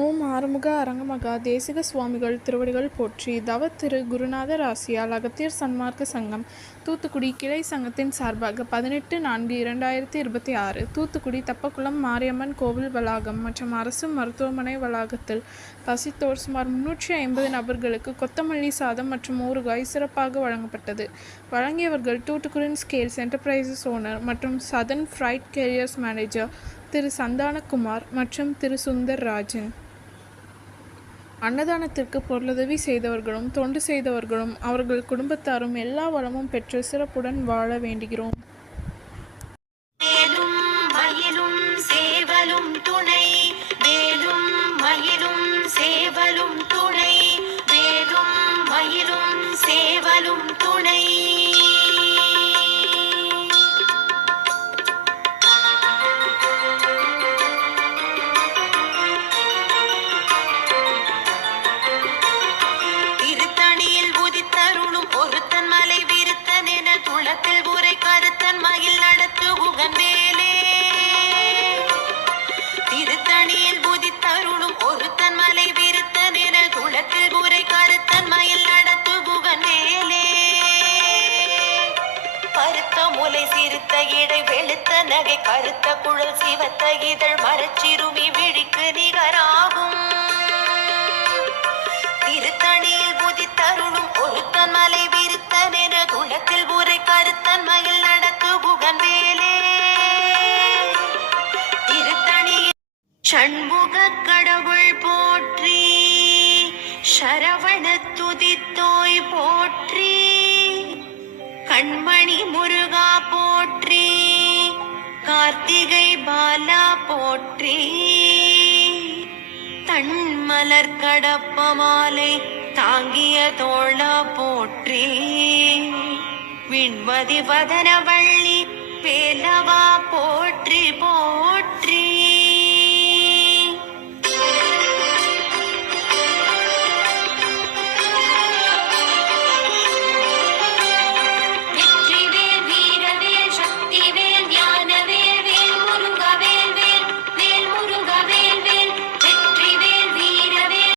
ஓம் ஆறுமுக அரங்கமகா தேசிக சுவாமிகள் திருவடிகள் போற்றி. தவ திரு குருநாதர் ஆசியால் அகத்தியர் சன்மார்க்க சங்கம் தூத்துக்குடி கிளை சங்கத்தின் சார்பாக 18/4/2026 தூத்துக்குடி தப்பக்குளம் மாரியம்மன் கோவில் வளாகம் மற்றும் அரசு மருத்துவமனை வளாகத்தில் பசித்தோர் சுமார் 350 நபர்களுக்கு கொத்தமல்லி சாதம் மற்றும் ஊறுகாய் சிறப்பாக வழங்கப்பட்டது. வழங்கியவர்கள் தூத்துக்குடி ஸ்கேல்ஸ் என்டர்பிரைசஸ் ஓனர் மற்றும் சதன் ஃப்ரைட் கேரியர்ஸ் மேனேஜர் திரு சந்தானகுமார் மற்றும் திரு சுந்தர் ராஜன். அன்னதானத்திற்கு பொருளுதவி செய்தவர்களும் தொண்டு செய்தவர்களும் அவர்கள் குடும்பத்தாரும் எல்லா வளமும் பெற்று சிறப்புடன் வாழ வேண்டுகிறோம். சிறுத்த இடை வெளுத்த நகை கருத்த குழல் சிவத்த இதழ் மரச்சிறுமி விழிக்கு நிகராகும். திருத்தணியில் புதித்தருளும் ஒருத்தன் மலை விருத்தன் என குளத்தில் உரை கருத்தன் மயில் நடத்து புகன் வேலே. திருத்தணியில் சண்முக கடவுள் போற்றி, சரவண துதித்தோய் போற்றி, கண்மணி முருகா போற்றி, கார்த்திகை பாலா போற்றி, தன்மலர் கடப்ப மாலை தாங்கிய தோளா போற்றி, விண்மதி வதனவள்ளி வேலவா போற்றி போற்றி.